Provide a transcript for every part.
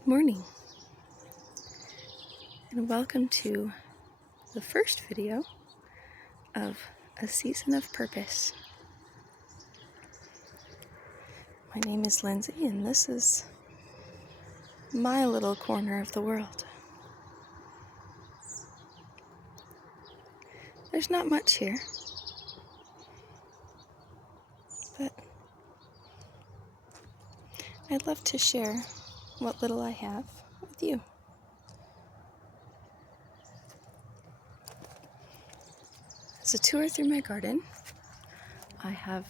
Good morning, and welcome to the first video of A Season of Purpose. My name is Lindsay, and this is my little corner of the world. There's not much here, but I'd love to share what little I have with you. As a tour through my garden, I have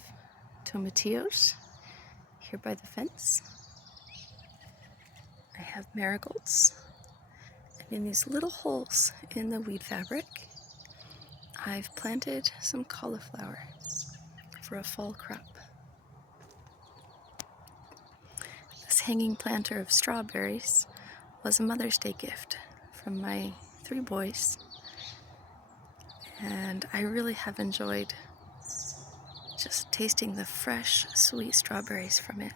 tomatillos here by the fence. I have marigolds, and in these little holes in the weed fabric, I've planted some cauliflower for a fall crop. This hanging planter of strawberries was a Mother's Day gift from my 3 boys, and I really have enjoyed just tasting the fresh, sweet strawberries from it.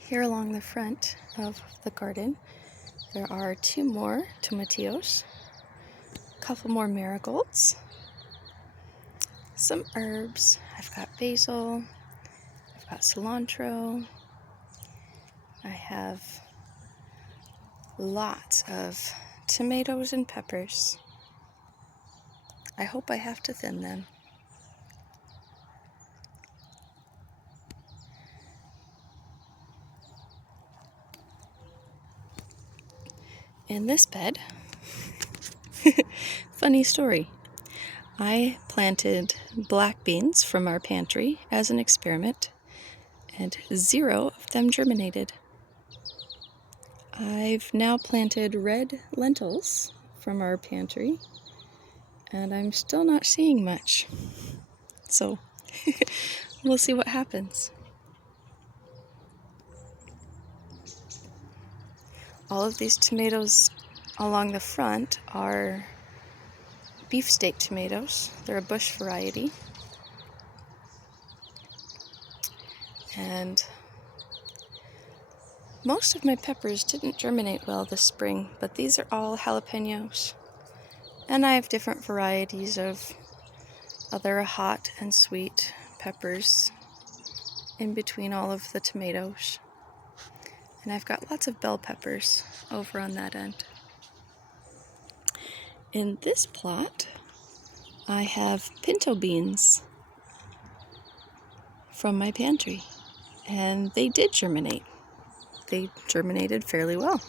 Here along the front of the garden, there are 2 more tomatillos, a couple more marigolds, some herbs. I've got basil, I've got cilantro, I have lots of tomatoes and peppers. I hope I have to thin them. In this bed, funny story, I planted black beans from our pantry as an experiment, and 0 of them germinated. I've now planted red lentils from our pantry, and I'm still not seeing much. So we'll see what happens. All of these tomatoes along the front are beefsteak tomatoes. They're a bush variety. And most of my peppers didn't germinate well this spring, but these are all jalapenos. And I have different varieties of other hot and sweet peppers in between all of the tomatoes. And I've got lots of bell peppers over on that end. In this plot, I have pinto beans from my pantry, and they did germinate. They germinated fairly well.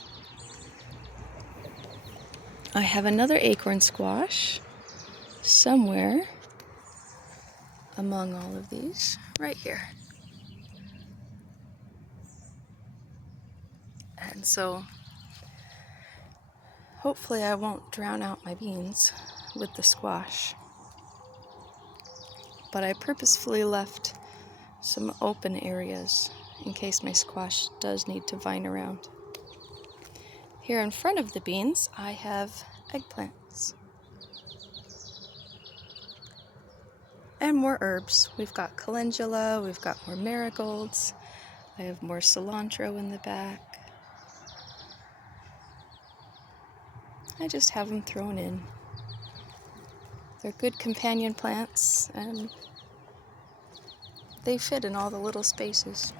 I have another acorn squash somewhere among all of these, right here. And so hopefully I won't drown out my beans with the squash. But I purposefully left some open areas in case my squash does need to vine around. Here in front of the beans, I have eggplants. And more herbs. We've got calendula, we've got more marigolds, I have more cilantro in the back. I just have them thrown in. They're good companion plants, and they fit in all the little spaces.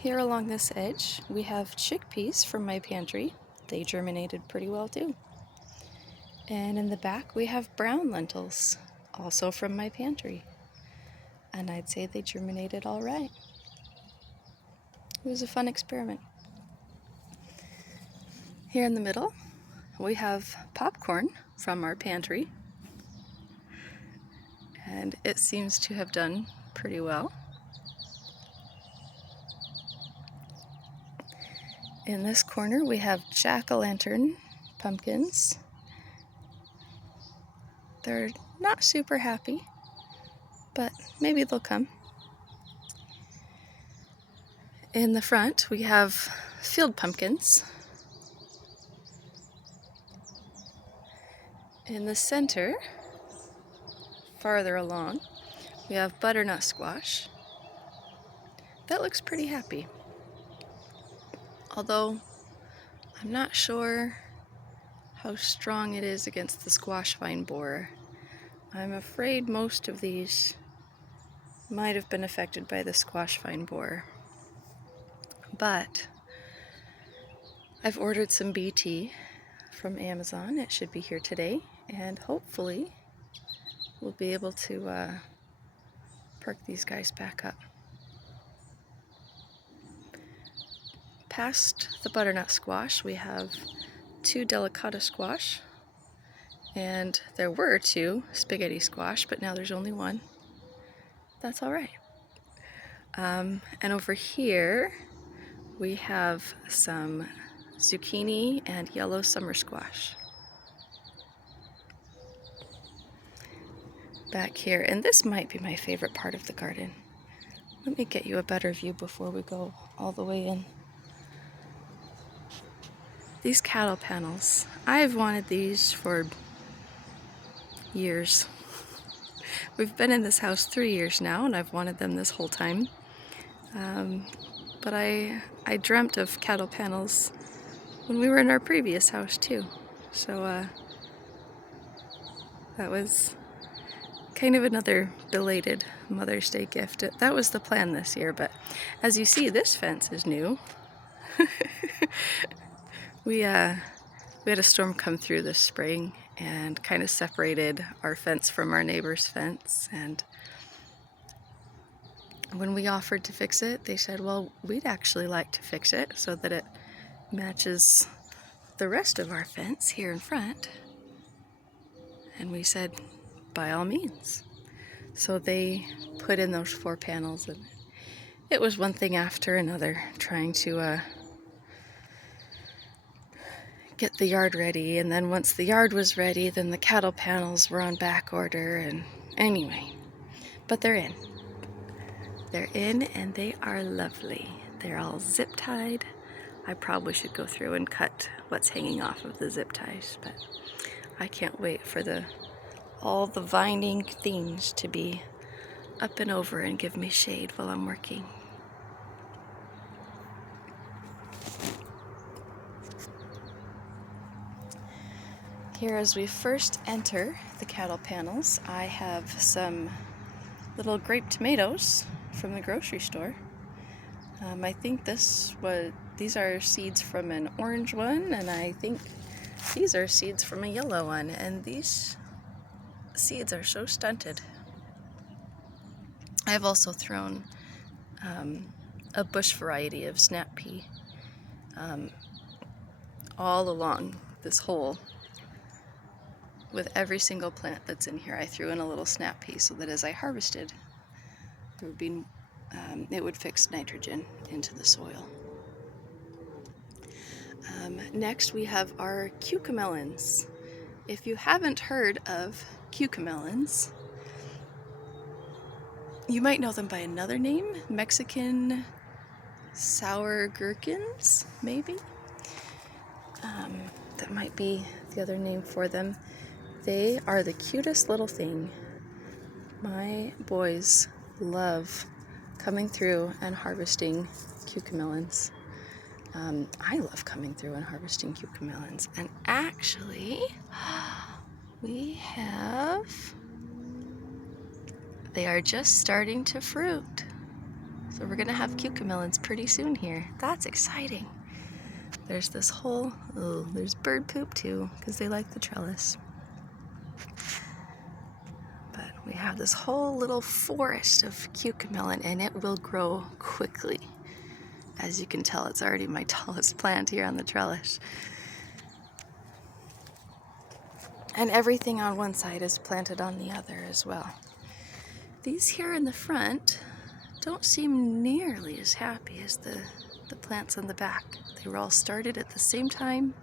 Here along this edge, we have chickpeas from my pantry. They germinated pretty well too. And in the back, we have brown lentils, also from my pantry. And I'd say they germinated all right. It was a fun experiment. Here in the middle, we have popcorn from our pantry. And it seems to have done pretty well. In this corner, we have jack-o'-lantern pumpkins. They're not super happy, but maybe they'll come. In the front, we have field pumpkins. In the center, farther along, We have butternut squash. That looks pretty happy. Although, I'm not sure how strong it is against the squash vine borer. I'm afraid most of these might have been affected by the squash vine borer. But I've ordered some BT from Amazon. It should be here today, and hopefully we'll be able to perk these guys back up. Past the butternut squash, we have 2 delicata squash, and there were 2 spaghetti squash, but now there's only 1. That's all right. And over here we have some zucchini and yellow summer squash. Back here, and this might be my favorite part of the garden. Let me get you a better view before we go all the way in. These cattle panels, I've wanted these for years. We've been in this house 3 years now, and I've wanted them this whole time. But I dreamt of cattle panels when we were in our previous house too. So that was kind of another belated Mother's Day gift. That was the plan this year, but as you see, this fence is new. We had a storm come through this spring and kind of separated our fence from our neighbor's fence, and when we offered to fix it, they said, well, we'd actually like to fix it so that it matches the rest of our fence here in front. And we said, by all means. So they put in those 4 panels, and it was one thing after another, trying to get the yard ready. And then once the yard was ready, then the cattle panels were on back order, and anyway, but they're in. They're in, and they are lovely. They're all zip tied. I probably should go through and cut what's hanging off of the zip ties, but I can't wait for all the vining things to be up and over and give me shade while I'm working. Here, as we first enter the cattle panels, I have some little grape tomatoes from the grocery store. I think these are seeds from an orange one, and I think these are seeds from a yellow one, and these seeds are so stunted. I've also thrown a bush variety of snap pea all along this hole. With every single plant that's in here, I threw in a little snap pea so that as I harvested, there would be, it would fix nitrogen into the soil. Next, we have our cucamelons. If you haven't heard of cucamelons, you might know them by another name, Mexican sour gherkins, maybe? That might be the other name for them. They are the cutest little thing. My boys love coming through and harvesting cucamelons. I love coming through and harvesting cucamelons. And actually, they are just starting to fruit. So we're gonna have cucamelons pretty soon here. That's exciting. There's this whole, there's bird poop too, because they like the trellis. But we have this whole little forest of cucamelon, and it will grow quickly. As you can tell, it's already my tallest plant here on the trellis. And everything on one side is planted on the other as well. These here in the front don't seem nearly as happy as the plants in the back. They were all started at the same time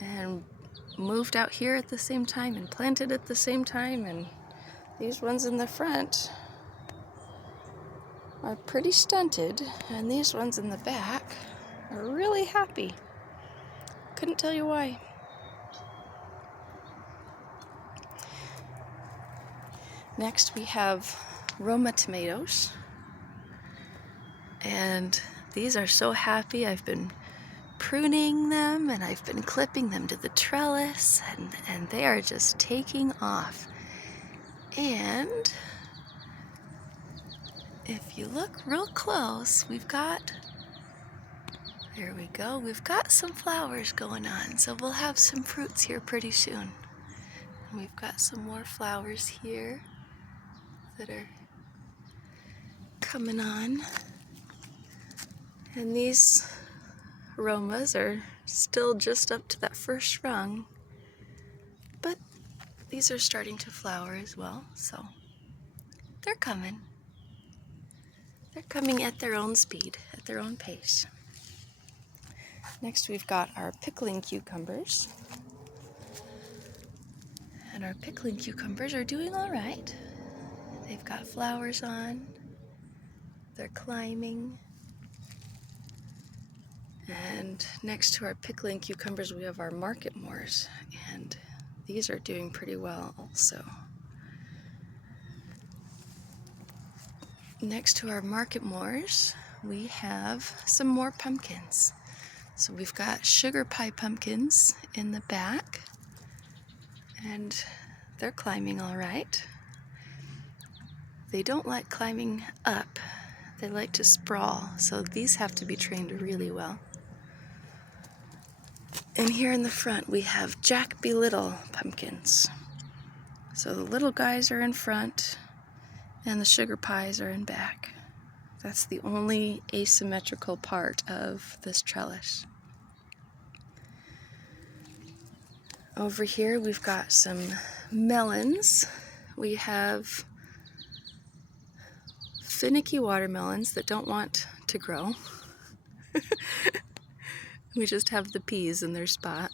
and moved out here at the same time and planted at the same time, and these ones in the front are pretty stunted, and these ones in the back are really happy. Couldn't tell you why. Next we have Roma tomatoes. And these are so happy. I've been pruning them and I've been clipping them to the trellis, and they are just taking off. And if you look real close, there we go, we've got some flowers going on, so we'll have some fruits here pretty soon. And we've got some more flowers here that are coming on. And these aromas are still just up to that first rung, but these are starting to flower as well, so they're coming. They're coming at their own speed, at their own pace. Next we've got our pickling cucumbers. And our pickling cucumbers are doing all right. They've got flowers on. They're climbing. And next to our pickling cucumbers we have our market moors, and these are doing pretty well also. Next to our market moors we have some more pumpkins. So we've got sugar pie pumpkins in the back, and they're climbing all right. They don't like climbing up, they like to sprawl, so these have to be trained really well. And here in the front we have Jack Be Little pumpkins. So the little guys are in front and the sugar pies are in back. That's the only asymmetrical part of this trellis. Over here we've got some melons. We have finicky watermelons that don't want to grow. We just have the peas in their spot.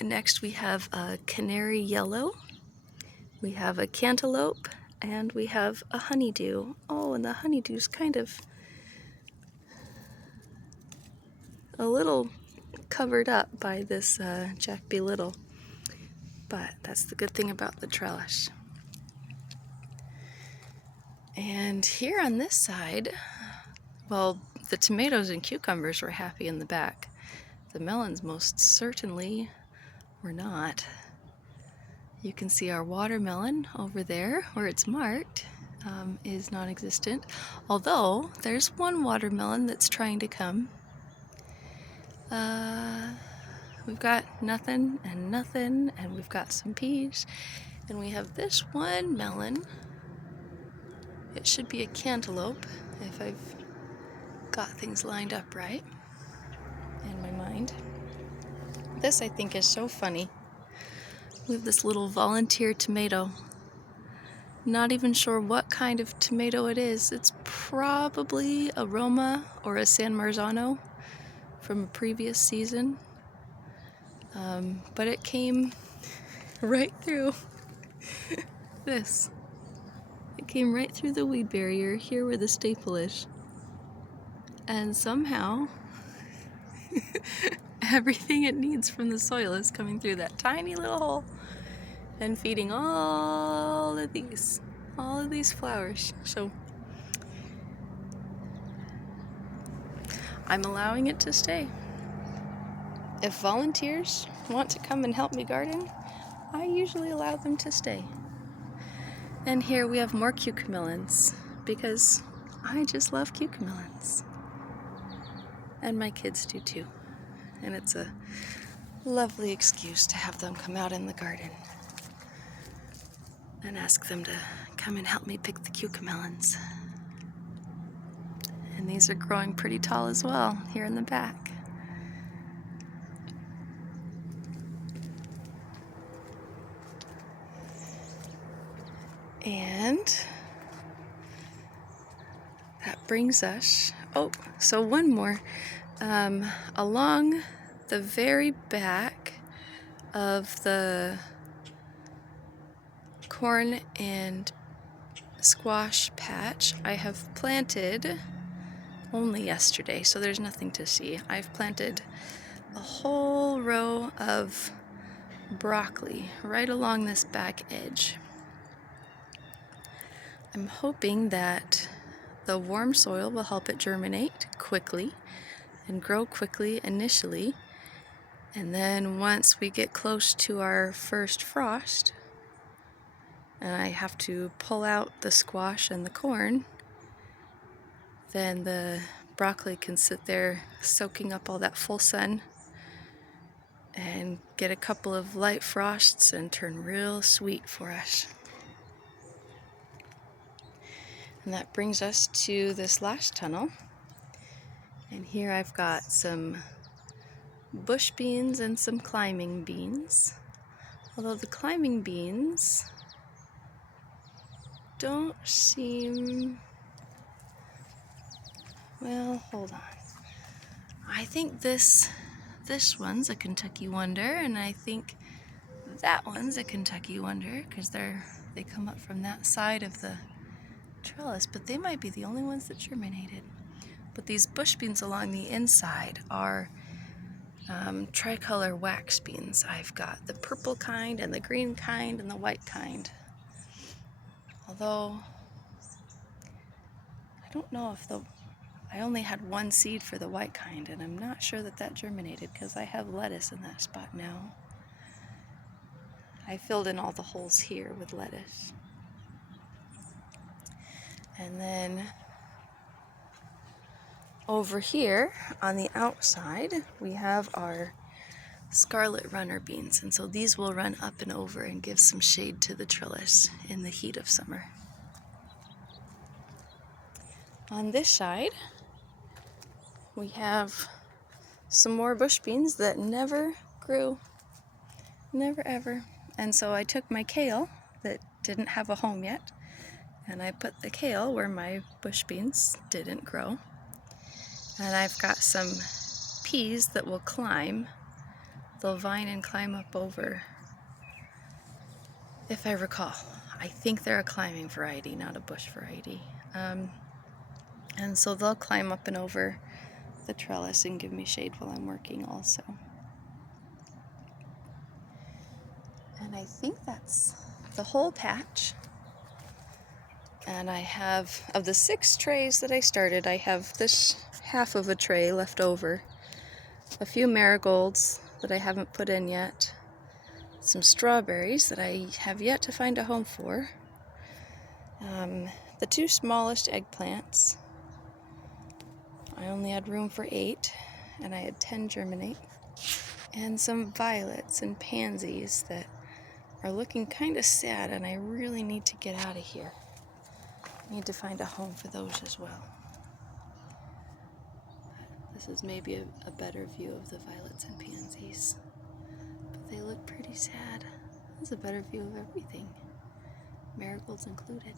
Next we have a canary yellow, we have a cantaloupe, and we have a honeydew. Oh, and the honeydew's kind of a little covered up by this Jack Be Little, but that's the good thing about the trellis. And here on this side, well, the tomatoes and cucumbers were happy in the back. The melons most certainly were not. You can see our watermelon over there where it's marked is non-existent, although there's one watermelon that's trying to come. We've got nothing, and we've got some peas, and we have this one melon. It should be a cantaloupe if I've got things lined up right in my mind. This I think is so funny. We have this little volunteer tomato. Not even sure what kind of tomato it is. It's probably a Roma or a San Marzano from a previous season. But it came right through this. It came right through the weed barrier here where the staple is. And somehow everything it needs from the soil is coming through that tiny little hole and feeding all of these flowers. So I'm allowing it to stay. If volunteers want to come and help me garden, I usually allow them to stay. And here we have more cucamelons, because I just love cucamelons. And my kids do too. And it's a lovely excuse to have them come out in the garden and ask them to come and help me pick the cucamelons. And these are growing pretty tall as well here in the back. And that brings us, so one more. Along the very back of the corn and squash patch, I have planted, only yesterday, so there's nothing to see, I've planted a whole row of broccoli right along this back edge. I'm hoping that the warm soil will help it germinate quickly and grow quickly initially, and then once we get close to our first frost and I have to pull out the squash and the corn, then the broccoli can sit there soaking up all that full sun and get a couple of light frosts and turn real sweet for us. And that brings us to this last tunnel. And here I've got some bush beans and some climbing beans. Although the climbing beans don't seem... Well, hold on. I think this one's a Kentucky Wonder, and I think that one's a Kentucky Wonder because they come up from that side of the trellis, but they might be the only ones that germinated. But these bush beans along the inside are tricolor wax beans. I've got the purple kind and the green kind and the white kind. Although I don't know if I only had one seed for the white kind, and I'm not sure that germinated because I have lettuce in that spot now. I filled in all the holes here with lettuce. And then over here on the outside we have our scarlet runner beans, and so these will run up and over and give some shade to the trellis in the heat of summer. On this side we have some more bush beans that never grew, never ever. And so I took my kale that didn't have a home yet, and I put the kale where my bush beans didn't grow. And I've got some peas that will climb. They'll vine and climb up over, if I recall. I think they're a climbing variety, not a bush variety. And so they'll climb up and over the trellis and give me shade while I'm working also. And I think that's the whole patch. And I have, of the 6 trays that I started, I have this half of a tray left over. A few marigolds that I haven't put in yet. Some strawberries that I have yet to find a home for. The 2 smallest eggplants. I only had room for 8, and I had 10 germinate. And some violets and pansies that are looking kind of sad, and I really need to get out of here. I need to find a home for those as well. This is maybe a better view of the violets and pansies, but they look pretty sad. This is a better view of everything, marigolds included.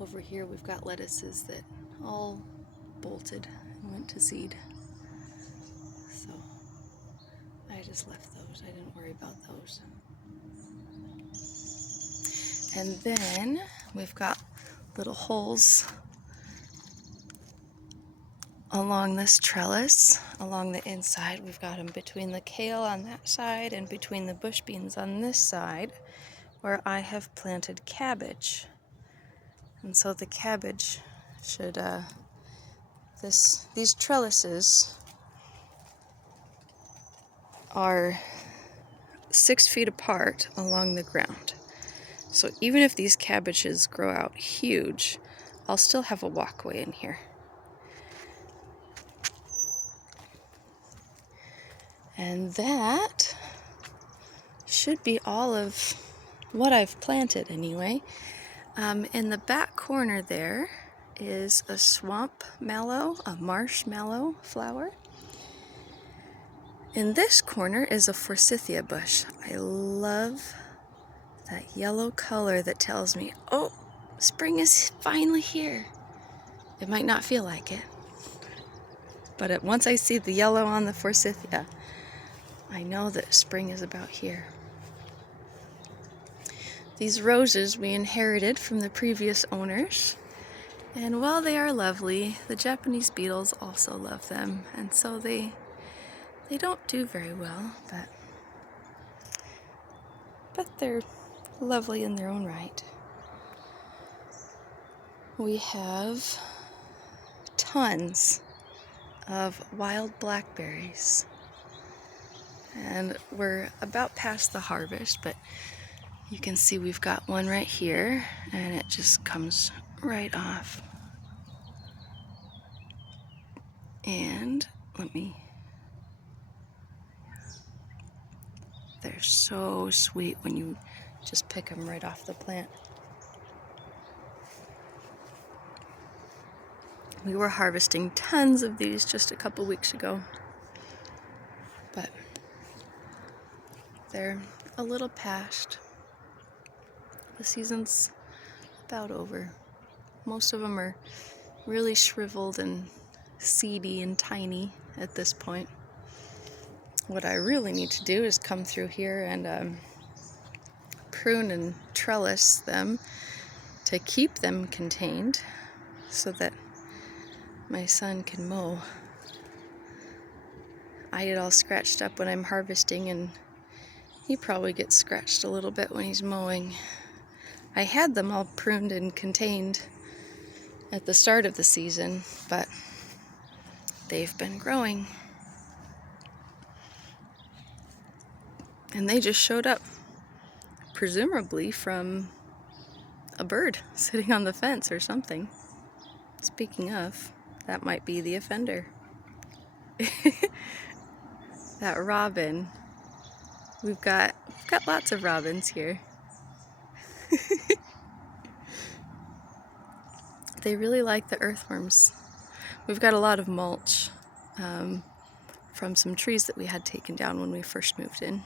Over here we've got lettuces that all bolted and went to seed, so I just left those. I didn't worry about those. And then we've got little holes along this trellis, along the inside. We've got them between the kale on that side and between the bush beans on this side, where I have planted cabbage. And so the cabbage should, these trellises are 6 feet apart along the ground. So even if these cabbages grow out huge, I'll still have a walkway in here. And that should be all of what I've planted anyway. In the back corner there is a swamp mallow, a marshmallow flower. In this corner is a forsythia bush. I love that yellow color that tells me, oh, spring is finally here. It might not feel like it, but once I see the yellow on the forsythia, I know that spring is about here. These roses we inherited from the previous owners, and while they are lovely, the Japanese beetles also love them, and so they don't do very well, but but they're lovely in their own right. We have tons of wild blackberries, and we're about past the harvest, but you can see we've got one right here, and it just comes right off. And they're so sweet when you just pick them right off the plant. We were harvesting tons of these just a couple weeks ago, but they're a little past. The season's about over. Most of them are really shriveled and seedy and tiny at this point. What I really need to do is come through here and prune and trellis them to keep them contained so that my son can mow. I get all scratched up when I'm harvesting, and he probably gets scratched a little bit when he's mowing. I had them all pruned and contained at the start of the season, but they've been growing. And they just showed up, presumably from a bird sitting on the fence or something. Speaking of, that might be the offender. That robin. We've got lots of robins here. They really like the earthworms. We've got a lot of mulch from some trees that we had taken down when we first moved in.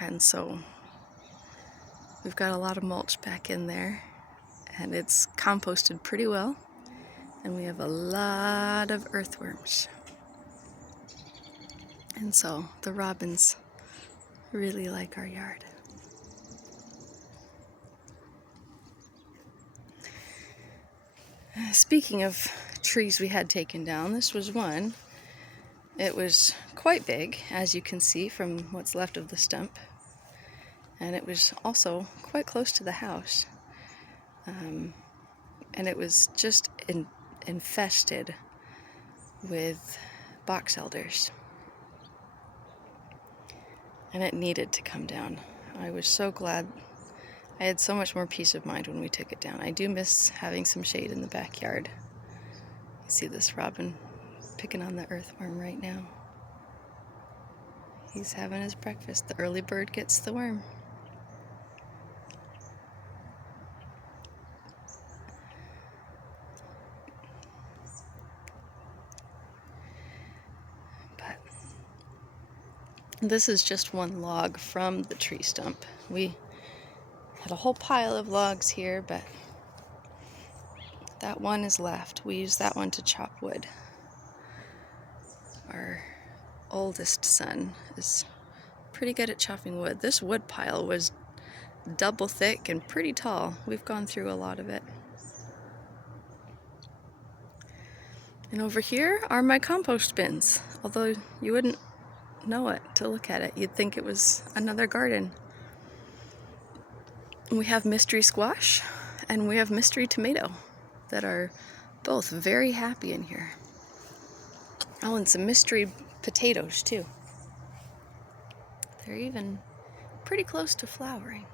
And so we've got a lot of mulch back in there, and it's composted pretty well. And we have a lot of earthworms. And so the robins really like our yard. Speaking of trees we had taken down, this was one. It was quite big, as you can see from what's left of the stump. And it was also quite close to the house. And it was just infested with box elders. And it needed to come down. I was so glad. I had so much more peace of mind when we took it down. I do miss having some shade in the backyard. You see this robin picking on the earthworm right now. He's having his breakfast. The early bird gets the worm. But this is just one log from the tree stump. We had a whole pile of logs here, but that one is left. We use that one to chop wood. Our oldest son is pretty good at chopping wood. This wood pile was double thick and pretty tall. We've gone through a lot of it. And over here are my compost bins, although you wouldn't know it to look at it. You'd think it was another garden. We have mystery squash and we have mystery tomato that are both very happy in here. Oh, and some mystery potatoes too. They're even pretty close to flowering.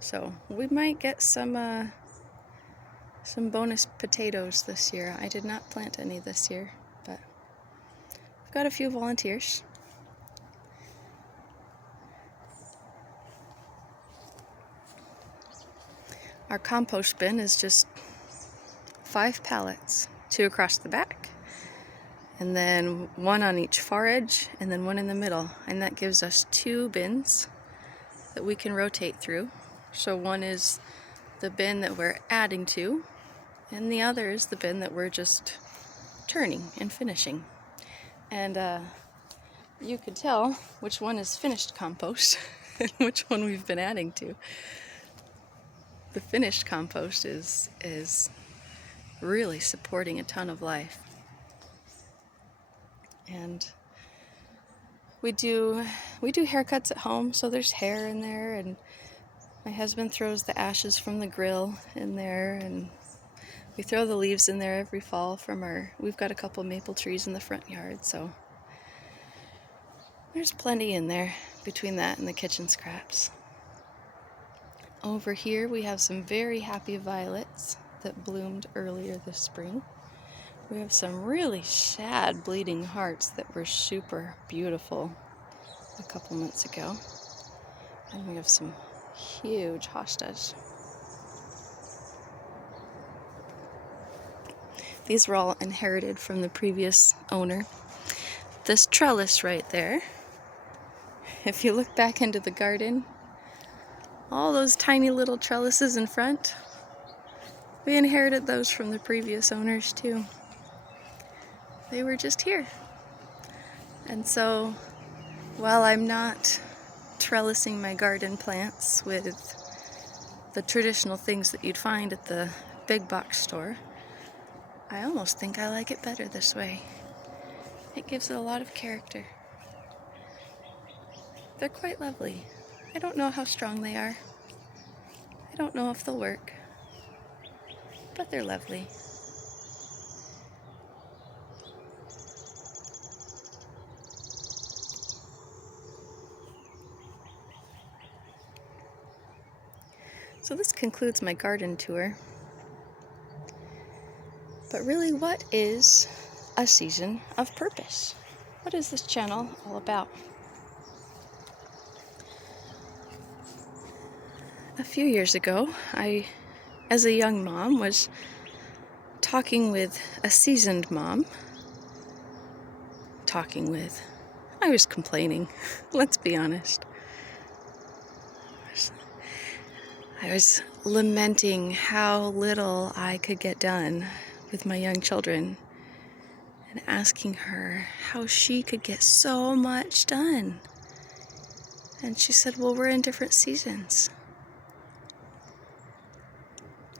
So we might get some bonus potatoes this year. I did not plant any this year, but I've got a few volunteers. Our compost bin is just 5 pallets, 2 across the back, and then 1 on each far edge, and then 1 in the middle. And that gives us 2 bins that we can rotate through. So one is the bin that we're adding to, and the other is the bin that we're just turning and finishing. And you could tell which one is finished compost and which one we've been adding to. The finished compost is really supporting a ton of life. And We do haircuts at home, so there's hair in there, and my husband throws the ashes from the grill in there, and we throw the leaves in there every fall we've got a couple maple trees in the front yard, so there's plenty in there between that and the kitchen scraps. Over here we have some very happy violets that bloomed earlier this spring. We have some really sad bleeding hearts that were super beautiful a couple months ago. And we have some huge hostas. These were all inherited from the previous owner. This trellis right there, if you look back into the garden, all those tiny little trellises in front, we inherited those from the previous owners too. They were just here. And so, while I'm not trellising my garden plants with the traditional things that you'd find at the big box store, I almost think I like it better this way. It gives it a lot of character. They're quite lovely. I don't know how strong they are. I don't know if they'll work, but they're lovely. So this concludes my garden tour. But really, what is a season of purpose? What is this channel all about? A few years ago, I, as a young mom, was talking with a seasoned mom. I was complaining, let's be honest. I was lamenting how little I could get done with my young children and asking her how she could get so much done. And she said, well, we're in different seasons.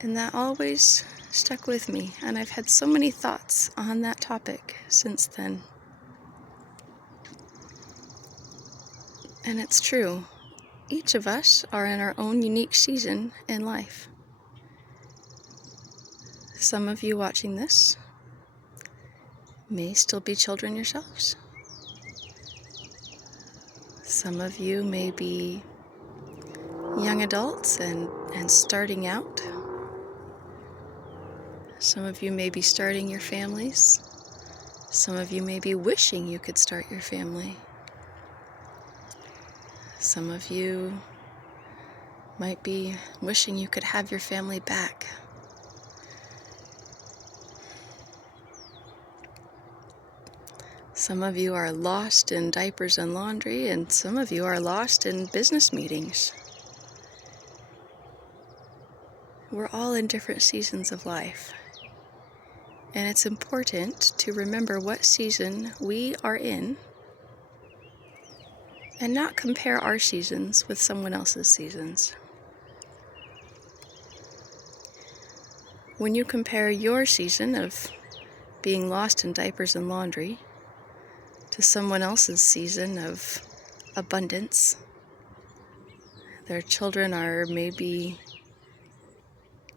And that always stuck with me, and I've had so many thoughts on that topic since then. And it's true. Each of us are in our own unique season in life. Some of you watching this may still be children yourselves. Some of you may be young adults and starting out. Some of you may be starting your families. Some of you may be wishing you could start your family. Some of you might be wishing you could have your family back. Some of you are lost in diapers and laundry, and some of you are lost in business meetings. We're all in different seasons of life. And it's important to remember what season we are in and not compare our seasons with someone else's seasons. When you compare your season of being lost in diapers and laundry to someone else's season of abundance, their children are maybe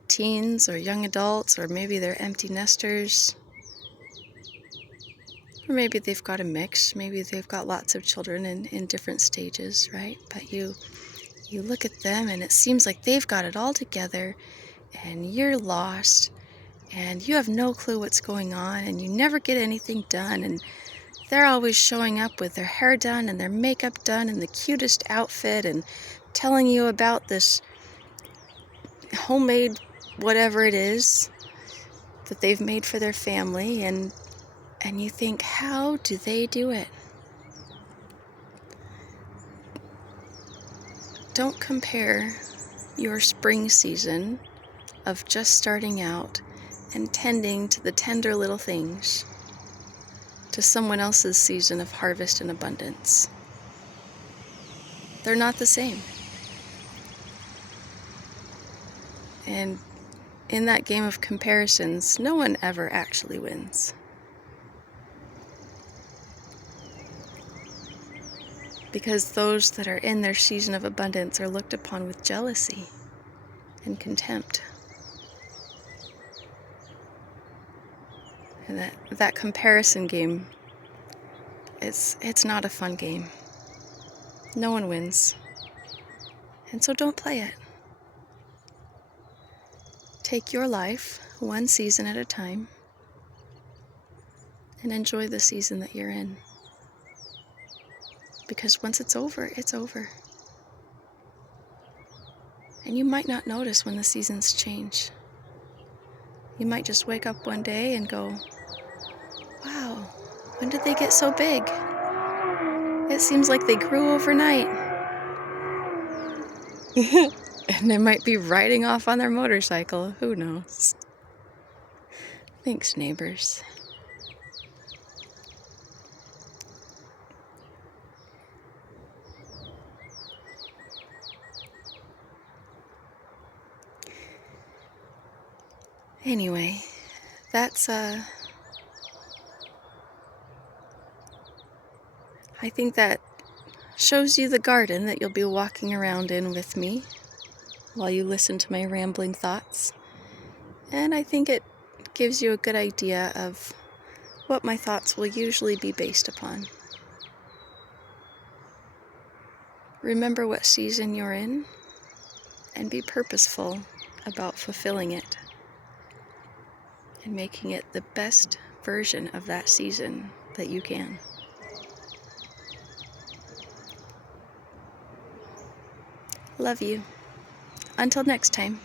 teens or young adults, or maybe they're empty nesters, or maybe they've got a mix, maybe they've got lots of children in different stages, right? But you look at them and it seems like they've got it all together and you're lost and you have no clue what's going on and you never get anything done, and they're always showing up with their hair done and their makeup done and the cutest outfit and telling you about this homemade whatever it is that they've made for their family, and you think, how do they do it? Don't compare your spring season of just starting out and tending to the tender little things to someone else's season of harvest and abundance. They're not the same. And in that game of comparisons, no one ever actually wins. because those that are in their season of abundance are looked upon with jealousy and contempt. And that comparison game, it's not a fun game. No one wins. And so don't play it. Take your life one season at a time and enjoy the season that you're in. Because once it's over, it's over. And you might not notice when the seasons change. You might just wake up one day and go, wow, when did they get so big? It seems like they grew overnight. And they might be riding off on their motorcycle. Who knows? Thanks, neighbors. Anyway, that's I think that shows you the garden that you'll be walking around in with me while you listen to my rambling thoughts. And I think it gives you a good idea of what my thoughts will usually be based upon. Remember what season you're in and be purposeful about fulfilling it and making it the best version of that season that you can. Love you. Until next time.